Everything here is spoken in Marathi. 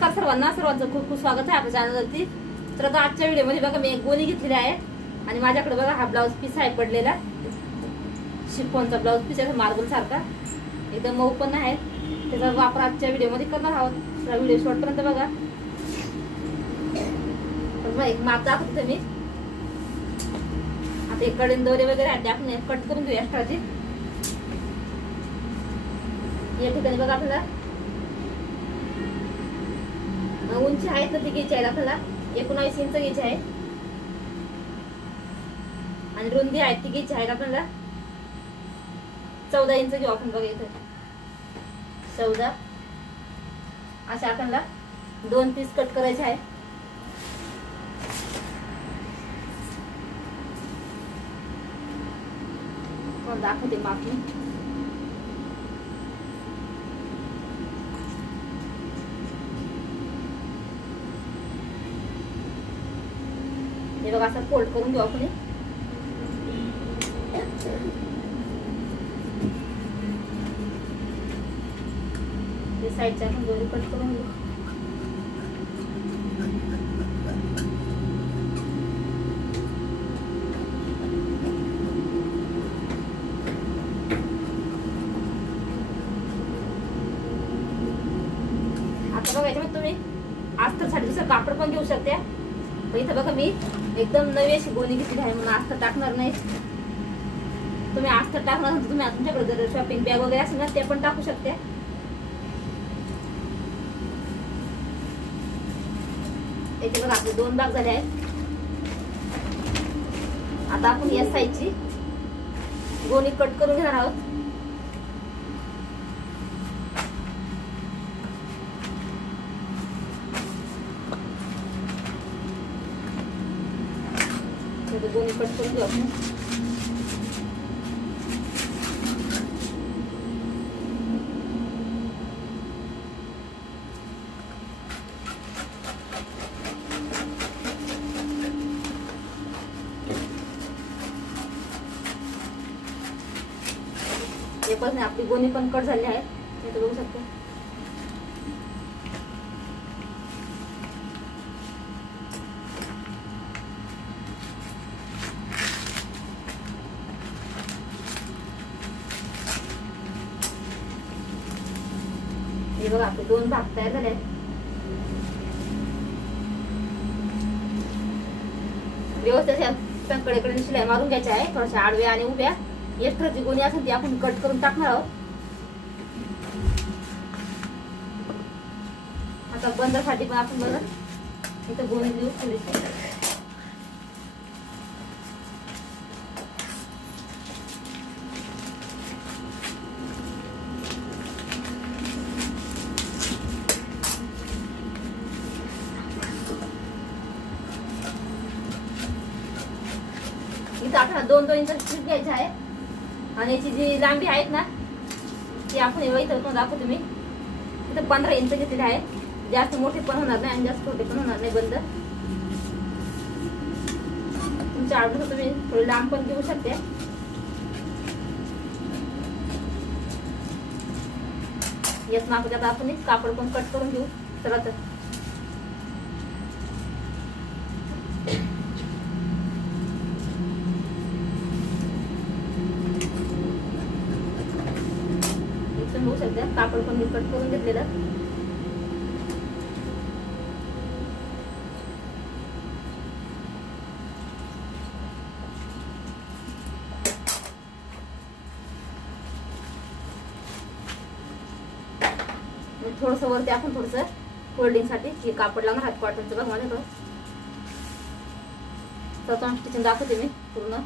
नमस्कार सर्वांचं खूप खूप स्वागत आहे आपल्या चॅनलवरती. तर आता आजच्या व्हिडिओमध्ये बघा मी एक गोणी घेतलेली आहे आणि माझ्याकडे बघा हा ब्लाऊज पीस आहे पडलेला, शिफॉनचा ब्लाऊज पीस आहे, मार्बल सारखा एकदम मऊ पण आहे. त्याचा वापर आजच्या व्हिडिओमध्ये करणार आहोत. तर व्हिडिओ शेवटपर्यंत बघा. तर मग एक माप दाखवते मी. आता एक कडेन दोरे वगैरे आहेत, आपण कट करून घेऊ एक्स्ट्राची. या ठिकाणी बघा आपल्याला उंची आहे तर ती घ्यायची आहे, आपल्याला 19 इंच घ्यायची आहे आणि रुंदी आहे ती घ्यायची आहे आपल्याला 14 इंच घेऊ आपण. बघा इथे 14 अशा आपल्याला 2 पीस कट करायचे आहे. दाखवते माप मी. हे बघा असं फोल्ड करून घेऊ आपण. साईडच्या आपण दोरी कट करून घेऊ. आता बघा याच्यामध्ये तुम्ही अस्तरसाठी दुसरं कापड पण घेऊ शकता. पण इथं बघा मी एकदम नवी अशी गोणी घेतली आहे म्हणून अस्तर टाकणार नाही. तुम्ही अस्तर टाकणार तर तुम्ही तुमच्याकडे जर शॉपिंग बॅग वगैरे असेल ना ते पण टाकू शकते. याचे बघा आपले 2 भाग झाले आहेत. आता आपण या साईडची गोणी कट करून घेणार आहोत. गोणी कट करून घेऊ आपण. हे पण आपली गोणी पण कट झाली आहे, हे बघू शकतो. हे बघा आपले 2 भाग तयार झाले. व्यवस्थित कडेकडे शिलाई मारून घ्यायची आहे. थोड्याशा आडव्या आणि उभ्या. एक्स्ट्राची गोणी असेल ती आपण कट करून टाकणार आहोत. आता बंदसाठी पण आपण बघा इथं गोणी देऊ थोडीशी. इथं आपल्याला 2-2 इंच स्ट्रीप घ्यायची आहे आणि याची जी लांबी आहेत ना ती आपण इथं दाखवतो मी. इथं 15 इंच घेतलेली आहे. जास्त मोठे पण होणार नाही आणि जास्त छोटे पण होणार नाही. बंद तुमच्या आवडीनुसार तुम्ही थोडी लांब पण घेऊ शकते. याच मापाच्यात आपण कापड पण कट करून घेऊ. चला तर होऊ शकते. कापड पण मी कट करून घेतलेलं. थोडस वरती आपण थोडस फोल्डिंग साठी हे कापड लागणार हात कॉटनचं. बघ माझ्याकडं स्वतः स्टिचिंग दाखवते मी पूर्ण.